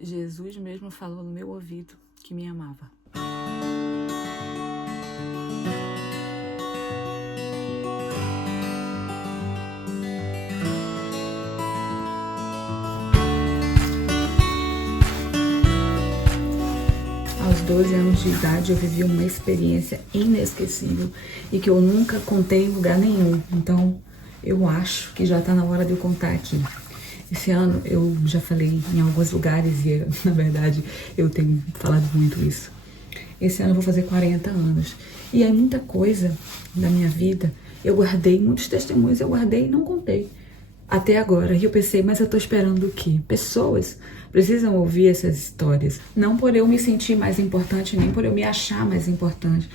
Jesus mesmo falou no meu ouvido que me amava. Aos 12 anos de idade eu vivi uma experiência inesquecível e que eu nunca contei em lugar nenhum. Então eu acho que já está na hora de eu contar aqui. Esse ano eu já falei em alguns lugares e, na verdade, eu tenho falado muito isso. Esse ano eu vou fazer 40 anos. E aí muita coisa da minha vida eu guardei, muitos testemunhos eu guardei e não contei até agora. E eu pensei, mas eu tô esperando o quê? Pessoas precisam ouvir essas histórias. Não por eu me sentir mais importante, nem por eu me achar mais importante,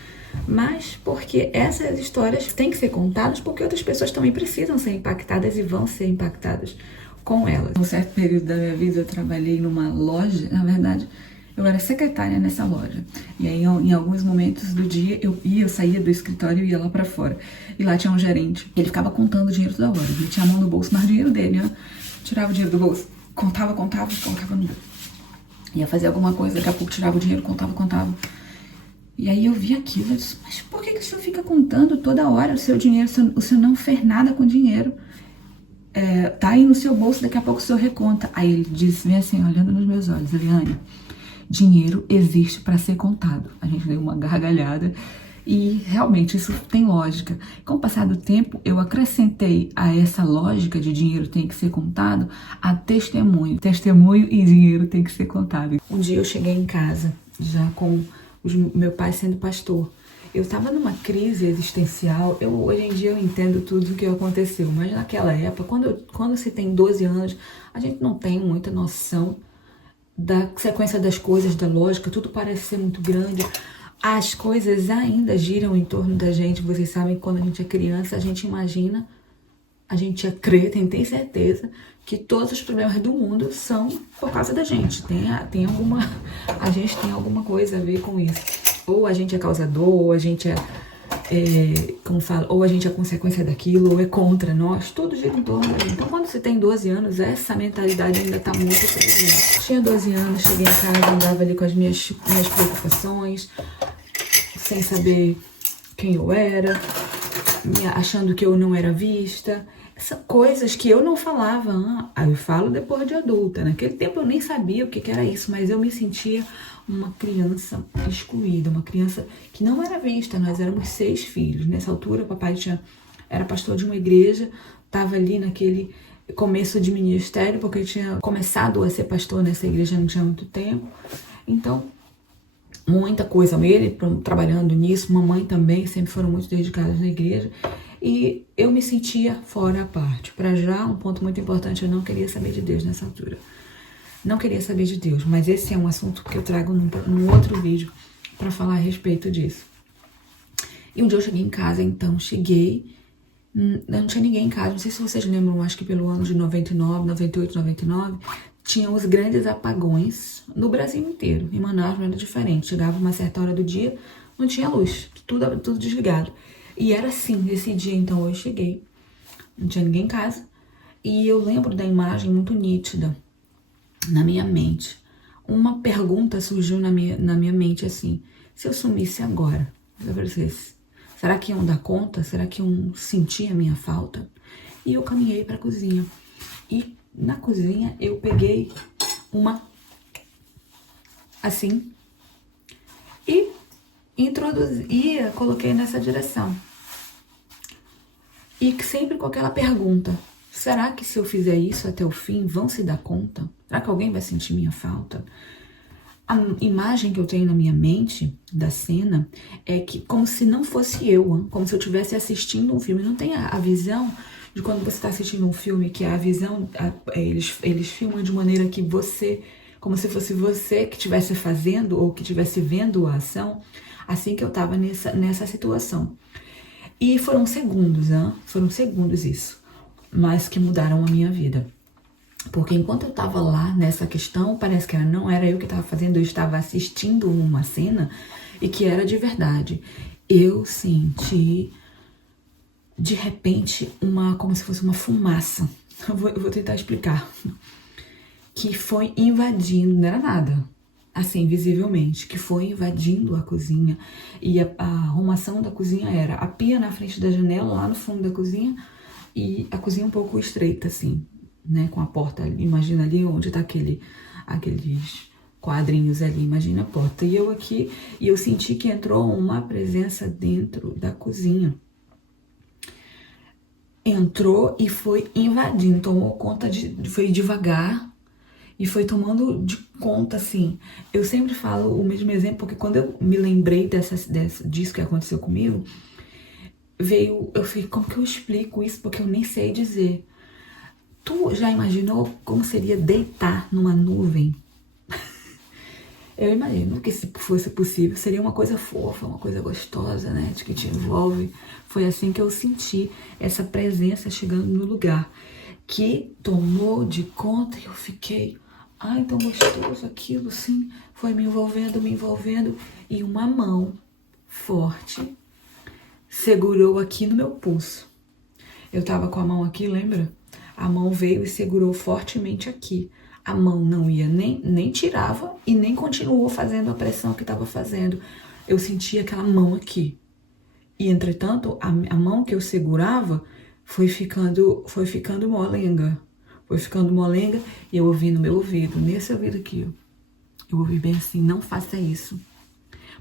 mas porque essas histórias têm que ser contadas porque outras pessoas também precisam ser impactadas e vão ser impactadas com elas. Num certo período da minha vida eu trabalhei numa loja, na verdade eu era secretária nessa loja. E aí em alguns momentos do dia eu saía do escritório e ia lá pra fora. E lá tinha um gerente, ele ficava contando o dinheiro toda hora. Ele tinha a mão no bolso, mas o dinheiro dele, né? Tirava o dinheiro do bolso, contava no bolso. Ia fazer alguma coisa, daqui a pouco tirava o dinheiro, contava. E aí eu vi aquilo, eu disse, mas por que o senhor fica contando toda hora o seu dinheiro? O senhor não fez nada com o dinheiro. Tá aí no seu bolso, daqui a pouco o senhor reconta. Aí ele disse bem assim, olhando nos meus olhos, Eliane, dinheiro existe para ser contado. A gente deu uma gargalhada e realmente isso tem lógica. Com o passar do tempo, eu acrescentei a essa lógica de dinheiro tem que ser contado a testemunho. Testemunho e dinheiro tem que ser contado. Um dia eu cheguei em casa, já com meu pai sendo pastor. Eu estava numa crise existencial. Hoje em dia eu entendo tudo o que aconteceu, mas naquela época, quando se tem 12 anos, a gente não tem muita noção da sequência das coisas, da lógica, tudo parece ser muito grande. As coisas ainda giram em torno da gente. Vocês sabem que quando a gente é criança, a gente imagina, a gente crê, tem certeza que todos os problemas do mundo são por causa da gente. A gente tem alguma coisa a ver com isso. Ou a gente é causador, ou a gente ou a gente é consequência daquilo, ou é contra nós, tudo gira em torno da gente. Então, quando você tem 12 anos, essa mentalidade ainda tá muito presente. Tinha 12 anos, cheguei em casa, andava ali com as minhas preocupações, sem saber quem eu era, achando que eu não era vista. Essas coisas que eu não falava. Eu falo depois de adulta. Naquele tempo eu nem sabia o que era isso, mas eu me sentia uma criança excluída, uma criança que não era vista. Nós éramos 6 filhos. Nessa altura, o papai era pastor de uma igreja, estava ali naquele começo de ministério, porque ele tinha começado a ser pastor nessa igreja não tinha muito tempo. Então, muita coisa, ele trabalhando nisso, mamãe também, sempre foram muito dedicadas na igreja. E eu me sentia fora a parte. Para já, um ponto muito importante, eu não queria saber de Deus nessa altura. Não queria saber de Deus, mas esse é um assunto que eu trago num outro vídeo para falar a respeito disso. E um dia eu cheguei em casa, então não tinha ninguém em casa, não sei se vocês lembram, acho que pelo ano de 99, 98, 99, tinham os grandes apagões no Brasil inteiro. Em Manaus não era diferente, chegava uma certa hora do dia, não tinha luz, tudo desligado. E era assim, esse dia, então eu cheguei, não tinha ninguém em casa, e eu lembro da imagem muito nítida na minha mente. Uma pergunta surgiu na minha mente assim, se eu sumisse agora, será que iam dar conta? Será que iam sentir a minha falta? E eu caminhei para a cozinha. E na cozinha eu peguei uma assim e coloquei nessa direção. E sempre com aquela pergunta, será que se eu fizer isso até o fim, vão se dar conta? Será que alguém vai sentir minha falta? A imagem que eu tenho na minha mente da cena é que como se não fosse eu, como se eu estivesse assistindo um filme. Não tem a visão de quando você está assistindo um filme, que a visão, eles filmam de maneira que como se fosse você que estivesse fazendo ou que estivesse vendo a ação. Assim que eu estava nessa situação. E foram segundos isso, mas que mudaram a minha vida. Porque enquanto eu estava lá nessa questão, parece que não era eu que estava fazendo, eu estava assistindo uma cena e que era de verdade. Eu senti, de repente, como se fosse uma fumaça. Eu vou tentar explicar. que foi invadindo, não era nada, assim, visivelmente, que foi invadindo a cozinha. E a arrumação da cozinha era a pia na frente da janela, lá no fundo da cozinha, e a cozinha um pouco estreita, assim, né, com a porta, imagina ali onde tá aqueles quadrinhos ali, imagina a porta. E eu aqui, e eu senti que entrou uma presença dentro da cozinha. Entrou e foi invadindo, tomou conta foi devagar e foi tomando de conta, assim. Eu sempre falo o mesmo exemplo, porque quando eu me lembrei disso que aconteceu comigo, eu falei, como que eu explico isso? Porque eu nem sei dizer. Tu já imaginou como seria deitar numa nuvem? Eu imagino que se fosse possível, seria uma coisa fofa, uma coisa gostosa, né? De que te envolve. Foi assim que eu senti essa presença chegando no lugar, que tomou de conta e eu fiquei, ai, tão gostoso aquilo, assim. Foi me envolvendo, e uma mão forte segurou aqui no meu pulso. Eu tava com a mão aqui, lembra? A mão veio e segurou fortemente aqui. A mão não ia nem tirava e nem continuou fazendo a pressão que estava fazendo. Eu sentia aquela mão aqui. E, entretanto, a mão que eu segurava foi ficando molenga. Foi ficando molenga e eu ouvi no meu ouvido, nesse ouvido aqui, ó. Eu ouvi bem assim, não faça isso.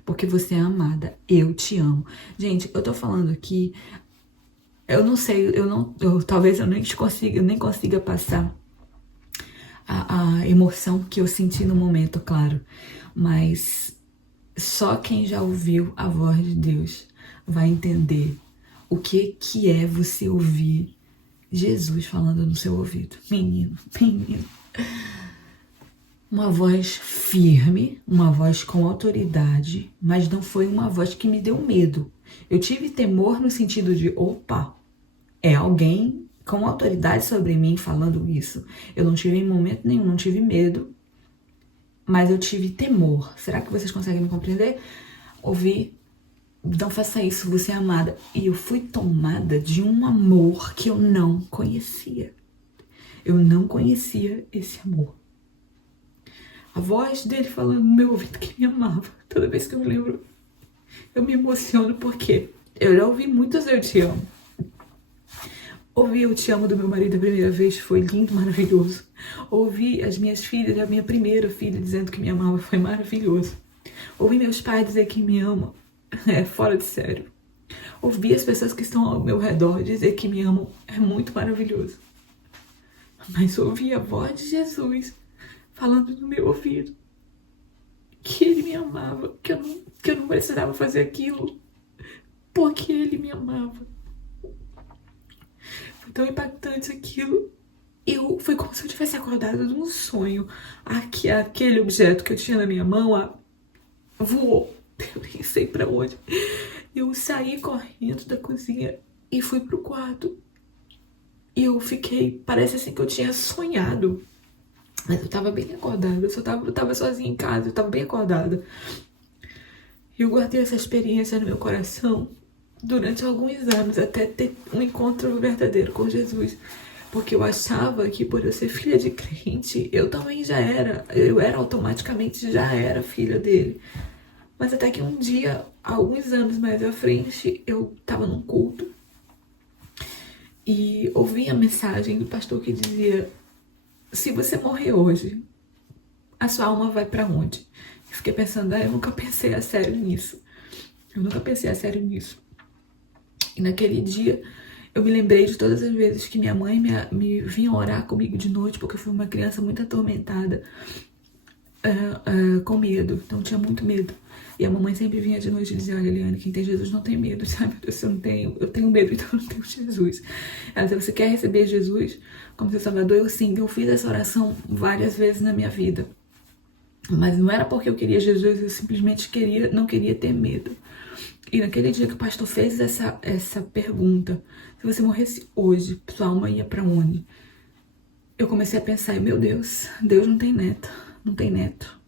Porque você é amada, eu te amo. Gente, eu tô falando aqui, eu não sei, talvez eu nem consiga passar a emoção que eu senti no momento, claro. Mas só quem já ouviu a voz de Deus vai entender o que é você ouvir Jesus falando no seu ouvido. Menino. Uma voz firme, uma voz com autoridade, mas não foi uma voz que me deu medo. Eu tive temor no sentido de, opa, é alguém com autoridade sobre mim falando isso. Eu não tive em momento nenhum, não tive medo, mas eu tive temor. Será que vocês conseguem me compreender? Ouvi, não faça isso, você é amada. E eu fui tomada de um amor que eu não conhecia. Eu não conhecia esse amor. A voz dele falando no meu ouvido que me amava. Toda vez que eu me lembro, eu me emociono porque eu já ouvi muitos eu te amo. Ouvi eu te amo do meu marido a primeira vez, foi lindo, maravilhoso. Ouvi as minhas filhas, a minha primeira filha dizendo que me amava, foi maravilhoso. Ouvi meus pais dizer que me amam, é fora de sério. Ouvi as pessoas que estão ao meu redor dizer que me amam, é muito maravilhoso. Mas ouvi a voz de Jesus falando no meu ouvido que ele me amava, que eu não precisava fazer aquilo, porque ele me amava. Foi tão impactante aquilo. Foi como se eu tivesse acordado de um sonho. Aquele objeto que eu tinha na minha mão voou. Eu nem sei pra onde. Eu saí correndo da cozinha e fui pro quarto. E eu fiquei, parece assim que eu tinha sonhado. Mas eu tava bem acordada, eu tava sozinha em casa, eu tava bem acordada. E eu guardei essa experiência no meu coração durante alguns anos, até ter um encontro verdadeiro com Jesus. Porque eu achava que por eu ser filha de crente, eu também automaticamente já era filha dele. Mas até que um dia, alguns anos mais à frente, eu tava num culto e ouvi a mensagem do pastor que dizia: se você morrer hoje, a sua alma vai pra onde? Eu fiquei pensando, eu nunca pensei a sério nisso. E naquele dia, eu me lembrei de todas as vezes que minha mãe me vinha orar comigo de noite, porque eu fui uma criança muito atormentada, com medo. Então eu tinha muito medo. E a mamãe sempre vinha de noite e dizia: olha, Eliane, quem tem Jesus não tem medo. Sabe, eu tenho medo, então eu não tenho Jesus. Ela dizia: você quer receber Jesus como seu Salvador? Eu fiz essa oração várias vezes na minha vida. Mas não era porque eu queria Jesus, eu simplesmente não queria ter medo. E naquele dia que o pastor fez essa pergunta: se você morresse hoje, sua alma ia pra onde? Eu comecei a pensar: meu Deus, Deus não tem neto.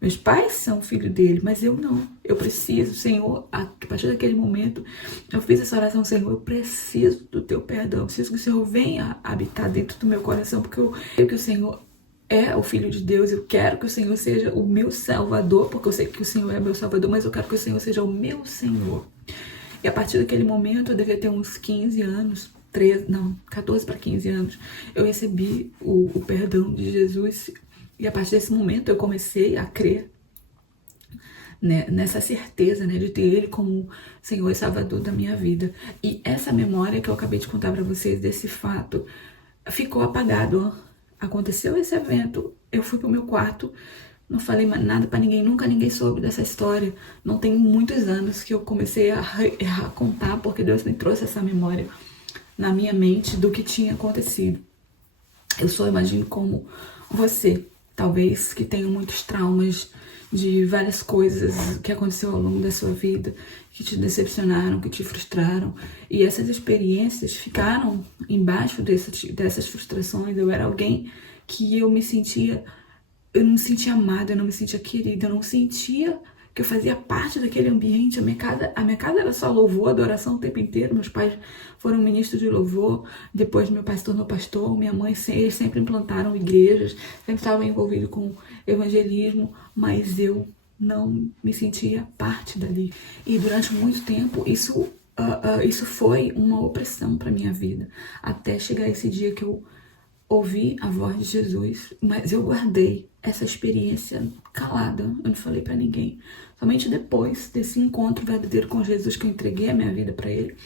Meus pais são filho dele, mas eu não. Eu preciso, Senhor, a partir daquele momento, eu fiz essa oração: Senhor, eu preciso do teu perdão. Eu preciso que o Senhor venha habitar dentro do meu coração, porque eu creio que o Senhor é o Filho de Deus, eu quero que o Senhor seja o meu Salvador, porque eu sei que o Senhor é meu Salvador, mas eu quero que o Senhor seja o meu Senhor. E a partir daquele momento, eu devia ter uns 15 anos, 14 para 15 anos, eu recebi o perdão de Jesus. E a partir desse momento, eu comecei a crer, né, nessa certeza, né, de ter Ele como Senhor e Salvador da minha vida. E essa memória que eu acabei de contar para vocês desse fato ficou apagado. Aconteceu esse evento, eu fui pro meu quarto, não falei mais nada para ninguém, nunca ninguém soube dessa história. Não tem muitos anos que eu comecei a contar, porque Deus me trouxe essa memória na minha mente do que tinha acontecido. Eu só imagino como você, talvez, que tenha muitos traumas de várias coisas que aconteceu ao longo da sua vida, que te decepcionaram, que te frustraram, e essas experiências ficaram embaixo dessas frustrações. Eu era alguém que eu não me sentia amada, eu não me sentia querida, eu não sentia que eu fazia parte daquele ambiente. A minha casa era só louvor, adoração o tempo inteiro. Meus pais foram ministros de louvor, depois meu pai se tornou pastor, minha mãe, eles sempre implantaram igrejas, sempre estavam envolvidos com evangelismo, mas eu não me sentia parte dali. E durante muito tempo isso foi uma opressão para minha vida, até chegar esse dia que eu ouvi a voz de Jesus, mas eu guardei essa experiência calada, eu não falei para ninguém. Somente depois desse encontro verdadeiro com Jesus, que eu entreguei a minha vida para Ele,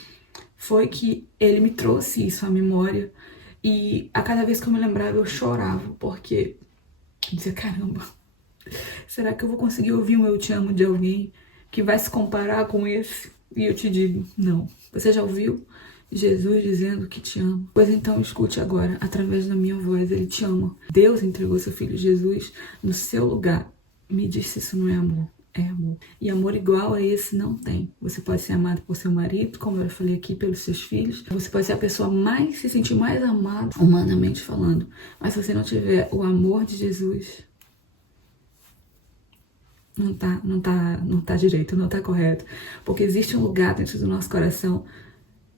foi que Ele me trouxe isso à memória. E a cada vez que eu me lembrava, eu chorava, porque eu dizia, caramba, será que eu vou conseguir ouvir um eu te amo de alguém que vai se comparar com esse? E eu te digo, não. Você já ouviu Jesus dizendo que te ama? Pois então escute agora, através da minha voz, Ele te ama. Deus entregou seu Filho Jesus no seu lugar. Me disse, isso não é amor, é amor. E amor igual a esse não tem. Você pode ser amado por seu marido, como eu falei aqui, pelos seus filhos. Você pode ser a pessoa se sentir mais amada, humanamente falando. Mas se você não tiver o amor de Jesus, não tá direito, não tá correto. Porque existe um lugar dentro do nosso coração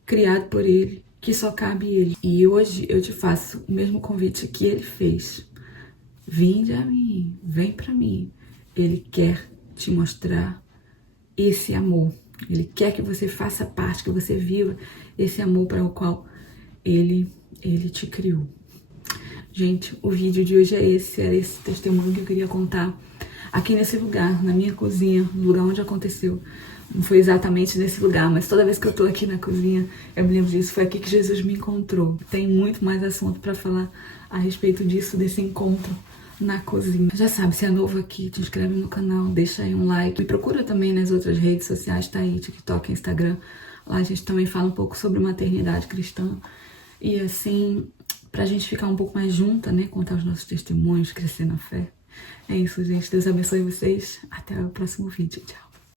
criado por Ele, que só cabe Ele. E hoje eu te faço o mesmo convite que Ele fez. Vinde a mim, vem pra mim. Ele quer te mostrar esse amor. Ele quer que você faça parte, que você viva esse amor para o qual Ele te criou. Gente, o vídeo de hoje é esse, era esse testemunho que eu queria contar aqui nesse lugar, na minha cozinha, no lugar onde aconteceu. Não foi exatamente nesse lugar, mas toda vez que eu tô aqui na cozinha, eu me lembro disso. Foi aqui que Jesus me encontrou. Tem muito mais assunto pra falar a respeito disso, desse encontro na cozinha. Já sabe, se é novo aqui, te inscreve no canal, deixa aí um like. Me procura também nas outras redes sociais, tá aí, TikTok, Instagram. Lá a gente também fala um pouco sobre maternidade cristã. E assim, pra gente ficar um pouco mais junta, né, contar os nossos testemunhos, crescer na fé. É isso, gente. Deus abençoe vocês. Até o próximo vídeo. Tchau.